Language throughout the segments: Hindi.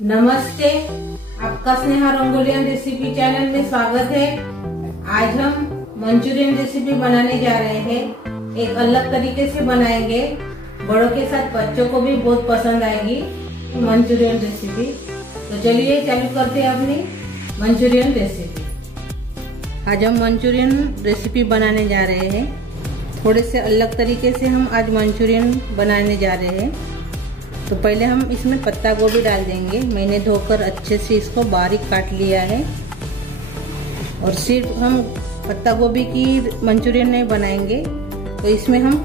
नमस्ते, आपका स्नेहा रंगोलियन रेसिपी चैनल में स्वागत है। आज हम मंचूरियन रेसिपी बनाने जा रहे हैं। एक अलग तरीके से बनाएंगे, बड़ों के साथ बच्चों को भी बहुत पसंद आएगी मंचूरियन रेसिपी। तो चलिए चालू करते हैं अपनी मंचूरियन रेसिपी। आज हम मंचूरियन रेसिपी बनाने जा रहे हैं। थोड़े से अलग तरीके से हम आज मंचूरियन बनाने जा रहे हैं। तो पहले हम इसमें पत्ता गोभी डाल देंगे। मैंने धोकर अच्छे से इसको बारीक काट लिया है। और सिर्फ हम पत्ता गोभी की मंचूरियन नहीं बनाएंगे, तो इसमें हम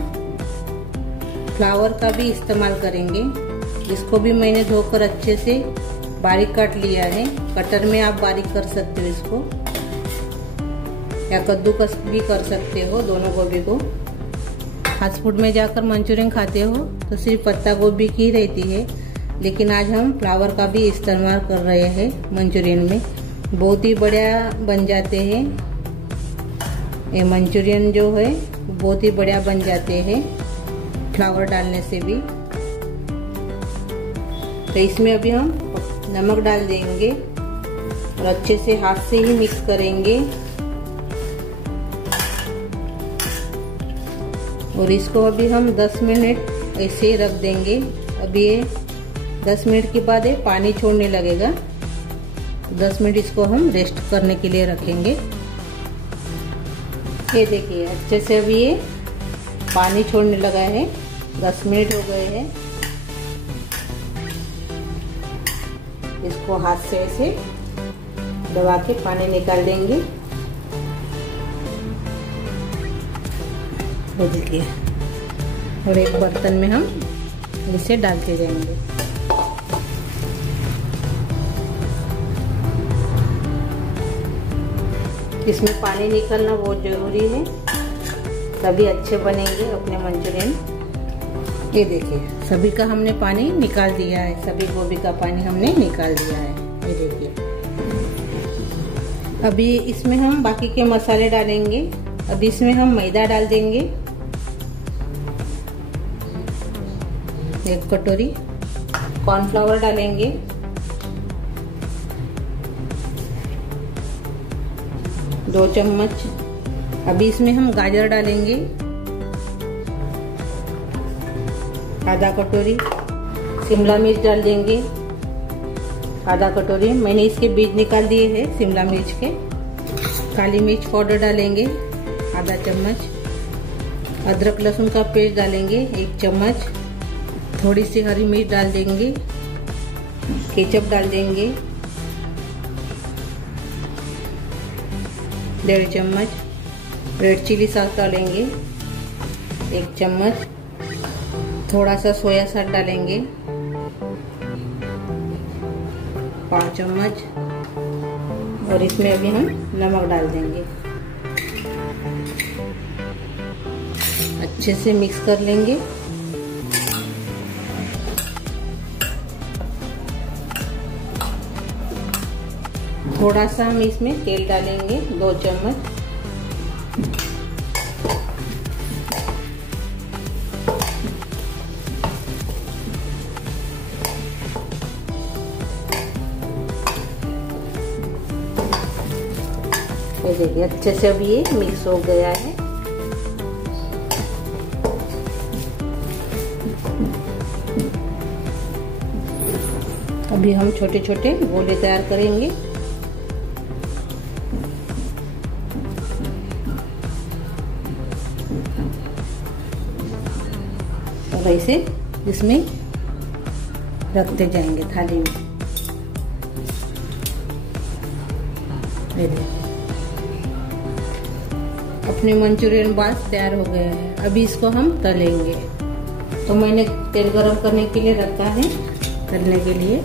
फ्लावर का भी इस्तेमाल करेंगे। इसको भी मैंने धोकर अच्छे से बारीक काट लिया है। कटर में आप बारीक कर सकते हो इसको, या कद्दूकस भी कर सकते हो दोनों गोभी को। फास्ट फूड में जाकर मंचूरियन खाते हो तो सिर्फ पत्ता गोभी की रहती है, लेकिन आज हम फ्लावर का भी इस्तेमाल कर रहे हैं मंचूरियन में। बहुत ही बढ़िया बन जाते हैं ये मंचूरियन जो है, बहुत ही बढ़िया बन जाते हैं फ्लावर डालने से भी। तो इसमें अभी हम नमक डाल देंगे और अच्छे से हाथ से ही मिक्स करेंगे। और इसको अभी हम 10 मिनट ऐसे ही रख देंगे। अभी ये 10 मिनट के बाद ये पानी छोड़ने लगेगा। 10 मिनट इसको हम रेस्ट करने के लिए रखेंगे। ये देखिए अच्छे से अभी ये पानी छोड़ने लगा है। 10 मिनट हो गए हैं। इसको हाथ से ऐसे दबा के पानी निकाल देंगे। वो देखिए, और एक बर्तन में हम इसे डालते जाएंगे। इसमें पानी निकलना बहुत जरूरी है, तभी अच्छे बनेंगे अपने मंचूरियन। ये देखिए सभी का हमने पानी निकाल दिया है, सभी गोभी का पानी हमने निकाल दिया है। ये देखिए अभी इसमें हम बाकी के मसाले डालेंगे। अभी इसमें हम मैदा डाल देंगे, 1 कटोरी। कॉर्नफ्लावर डालेंगे, 2 चम्मच। अभी इसमें हम गाजर डालेंगे, आधा कटोरी। शिमला मिर्च डाल देंगे, आधा कटोरी। मैंने इसके बीज निकाल दिए हैं शिमला मिर्च के। काली मिर्च पाउडर डालेंगे, आधा चम्मच। अदरक लहसुन का पेस्ट डालेंगे, 1 चम्मच। थोड़ी सी हरी मिर्च डाल देंगे। केचप डाल देंगे, 1.5 चम्मच। रेड चिली सॉस डालेंगे, 1 चम्मच। थोड़ा सा सोया सॉस डालेंगे, 5 चम्मच। और इसमें अभी हम नमक डाल देंगे। अच्छे से मिक्स कर लेंगे। थोड़ा सा हम इसमें तेल डालेंगे, 2 चम्मच। ये देखिए अच्छे से अभी ये मिक्स हो गया है। अभी हम छोटे छोटे गोले तैयार करेंगे। और ऐसे इसमें रखते जाएंगे थाली में। अपने मंचूरियन बाल तैयार हो गए हैं। अभी इसको हम तलेंगे। तो मैंने तेल गरम करने के लिए रखा है, तलने के लिए।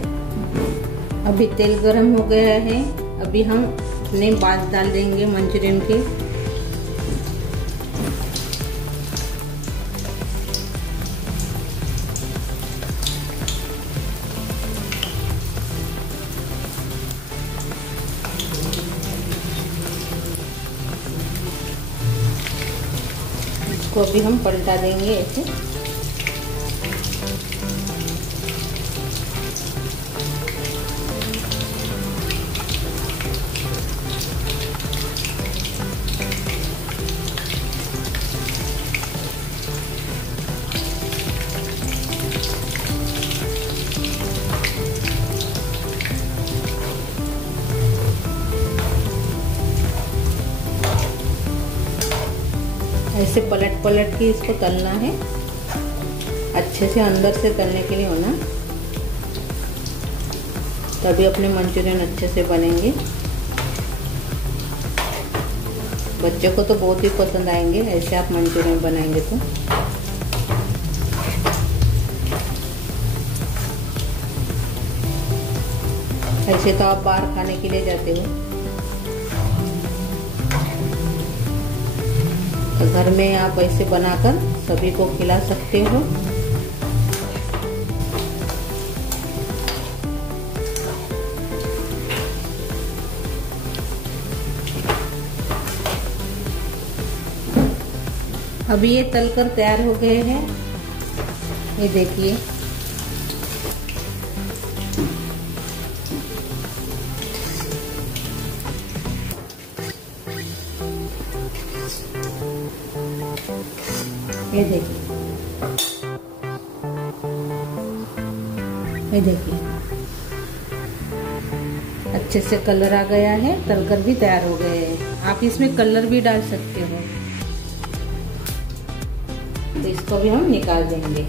अभी तेल गरम हो गया है। अभी हम अपने बाल डाल देंगे मंचूरियन के। इसको भी हम पलटा देंगे ऐसे। ऐसे पलट पलट के इसको तलना है, अच्छे से अंदर से तलने के लिए होना, तभी अपने मंचूरियन अच्छे से बनेंगे। बच्चों को तो बहुत ही पसंद आएंगे ऐसे आप मंचूरियन बनाएंगे तो। ऐसे तो आप बाहर खाने के लिए जाते हो, तो घर में आप ऐसे बनाकर सभी को खिला सकते हो। अभी ये तलकर तैयार हो गए हैं, ये देखिए। ये देखिए, ये देखिए अच्छे से कलर आ गया है, तलकर भी तैयार हो गए हैं। आप इसमें कलर भी डाल सकते हो। तो इसको भी हम निकाल देंगे,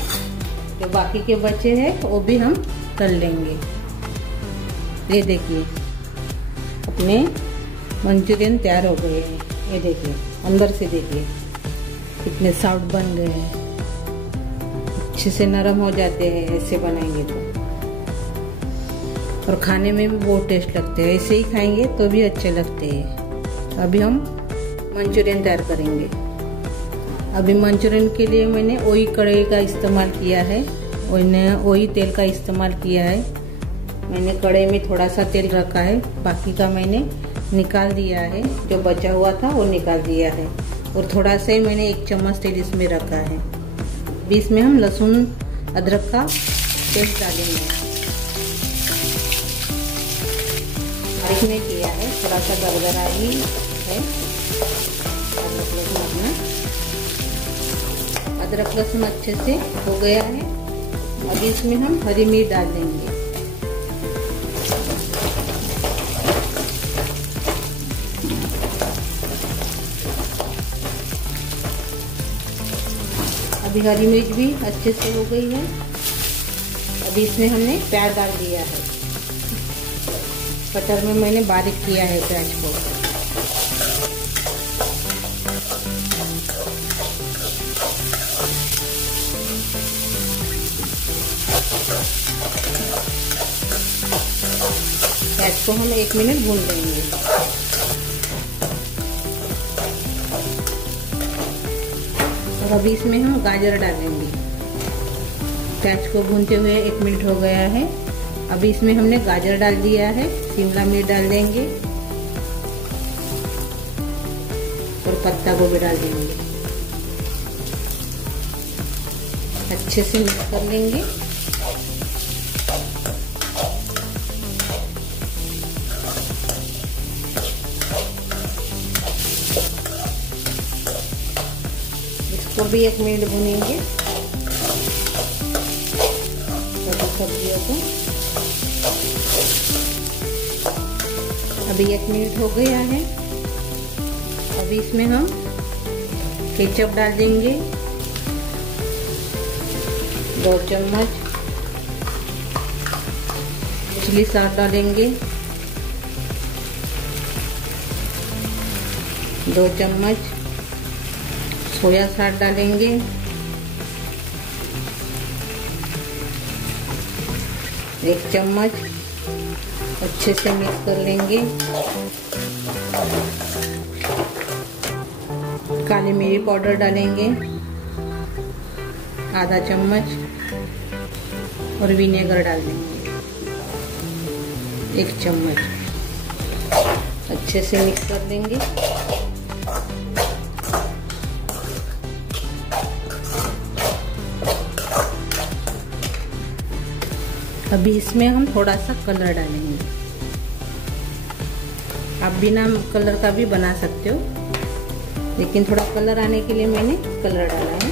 जो बाकी के बचे हैं वो भी हम तल लेंगे। ये देखिए अपने मंचूरियन तैयार हो गए हैं। ये देखिए अंदर से देखिए कितने सॉफ्ट बन गए हैं, अच्छे से नरम हो जाते हैं ऐसे बनाएंगे तो, और खाने में भी बहुत टेस्ट लगते हैं। ऐसे ही खाएंगे तो भी अच्छे लगते हैं। अभी हम मंचूरियन तैयार करेंगे। अभी मंचूरियन के लिए मैंने वही कढ़ाई का इस्तेमाल किया है, वही तेल का इस्तेमाल किया है। मैंने कढ़ाई में थोड़ा सा तेल रखा है, बाकी का मैंने निकाल दिया है, जो बचा हुआ था वो निकाल दिया है। और थोड़ा सा ही मैंने 1 चम्मच तेल इसमें रखा है। अभी इसमें हम लहसुन अदरक का पेस्ट डालेंगे। बारीक में किया है, थोड़ा सा दरदरा ही है। अदरक लहसुन अच्छे से हो गया है। अभी इसमें हम हरी मिर्च डाल देंगे। अभी हरी मिर्च भी अच्छे से हो गई है। अभी इसमें हमने प्याज डाल दिया है। कटर में मैंने बारीक किया है प्याज को। प्याज को हम 1 मिनट भून लेंगे। और अभी इसमें हम गाजर डालेंगे। प्याज को भूनते हुए 1 मिनट हो गया है। अभी इसमें हमने गाजर डाल दिया है, शिमला मिर्च डाल देंगे और पत्ता गोभी डाल देंगे। अच्छे से मिक्स कर लेंगे। इसको भी 1 मिनट भूनेंगे सभी सब्जियों को। अभी 1 मिनट हो गया है। अभी इसमें हम केचप डाल देंगे 2 चम्मच, चिली सॉस डालेंगे 2 चम्मच, सोया सॉस डालेंगे 1 चम्मच। अच्छे से मिक्स कर लेंगे। काली मिर्ची पाउडर डालेंगे आधा चम्मच और विनेगर डाल देंगे 1 चम्मच। अच्छे से मिक्स कर देंगे। अभी इसमें हम थोड़ा सा कलर डालेंगे। आप बिना कलर का भी बना सकते हो, लेकिन थोड़ा कलर आने के लिए मैंने कलर डाला है।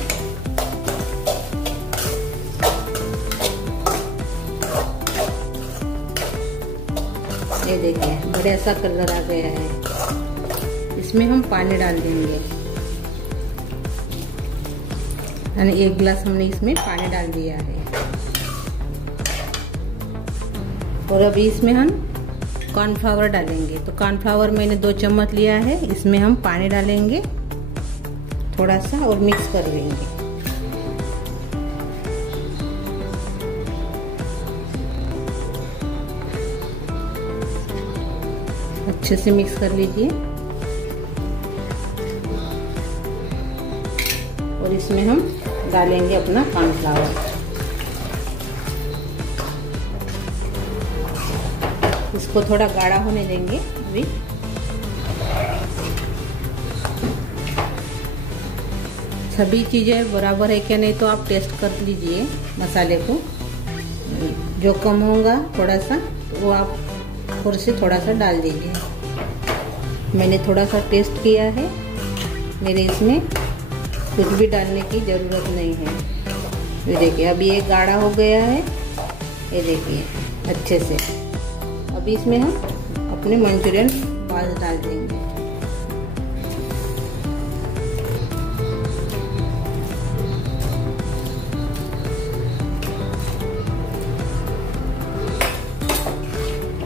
ये देखिए बढ़िया सा कलर आ गया है। इसमें हम पानी डाल देंगे यानी 1 गिलास हमने इसमें पानी डाल दिया है। और अभी इसमें हम कॉर्नफ्लावर डालेंगे। तो कॉर्नफ्लावर मैंने 2 चम्मच लिया है, इसमें हम पानी डालेंगे थोड़ा सा और मिक्स कर लेंगे। अच्छे से मिक्स कर लीजिए। और इसमें हम डालेंगे अपना कॉर्नफ्लावर। इसको थोड़ा गाढ़ा होने देंगे अभी। सभी चीज़ें बराबर है क्या नहीं तो आप टेस्ट कर लीजिए मसाले को। जो कम होगा थोड़ा सा तो वो आप और से थोड़ा सा डाल दीजिए। मैंने थोड़ा सा टेस्ट किया है, मेरे इसमें कुछ भी डालने की ज़रूरत नहीं है। ये देखिए अभी ये गाढ़ा हो गया है, ये देखिए अच्छे से। अभी इसमें हम अपने मंचूरियन बॉल्स डाल देंगे।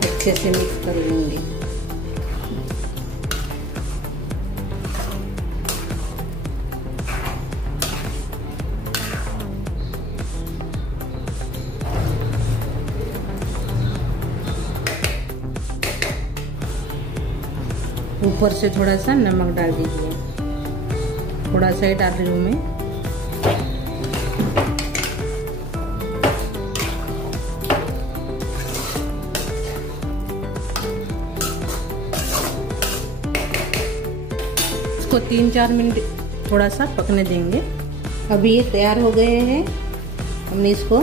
अच्छे से मिक्स कर लेंगे। ऊपर से थोड़ा सा नमक डाल दीजिए, थोड़ा सा ही डाल रही हूँ मैं। इसको 3-4 मिनट थोड़ा सा पकने देंगे। अभी ये तैयार हो गए हैं। हमने इसको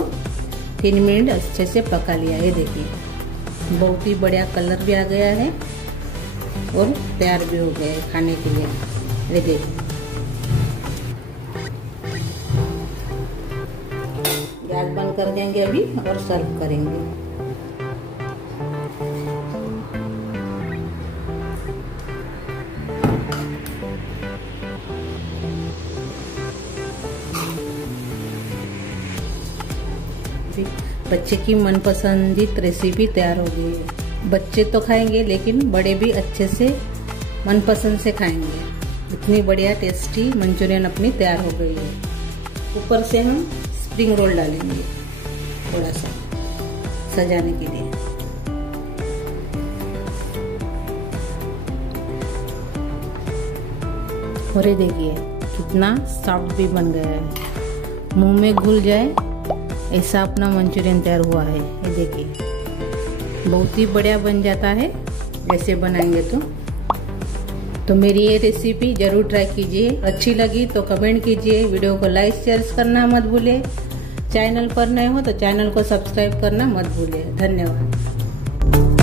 3 मिनट अच्छे से पका लिया। ये देखिए बहुत ही बढ़िया कलर भी आ गया है और तैयार भी हो गए खाने के लिए। ये देखिए गैस बंद कर देंगे अभी और सर्व करेंगे। बच्चे की मनपसंदीद रेसिपी तैयार हो गई है। बच्चे तो खाएंगे लेकिन बड़े भी अच्छे से मनपसंद से खाएंगे। इतनी बढ़िया टेस्टी मंचूरियन अपनी तैयार हो गई है। ऊपर से हम स्प्रिंग रोल डालेंगे थोड़ा सा सजाने के लिए। और ये देखिए कितना सॉफ्ट भी बन गया है, मुंह में घुल जाए ऐसा अपना मंचूरियन तैयार हुआ है। ये देखिए बहुत ही बढ़िया बन जाता है ऐसे बनाएंगे तो मेरी ये रेसिपी जरूर ट्राई कीजिए। अच्छी लगी तो कमेंट कीजिए, वीडियो को लाइक शेयर करना मत भूलिए। चैनल पर नए हो तो चैनल को सब्सक्राइब करना मत भूलिए। धन्यवाद।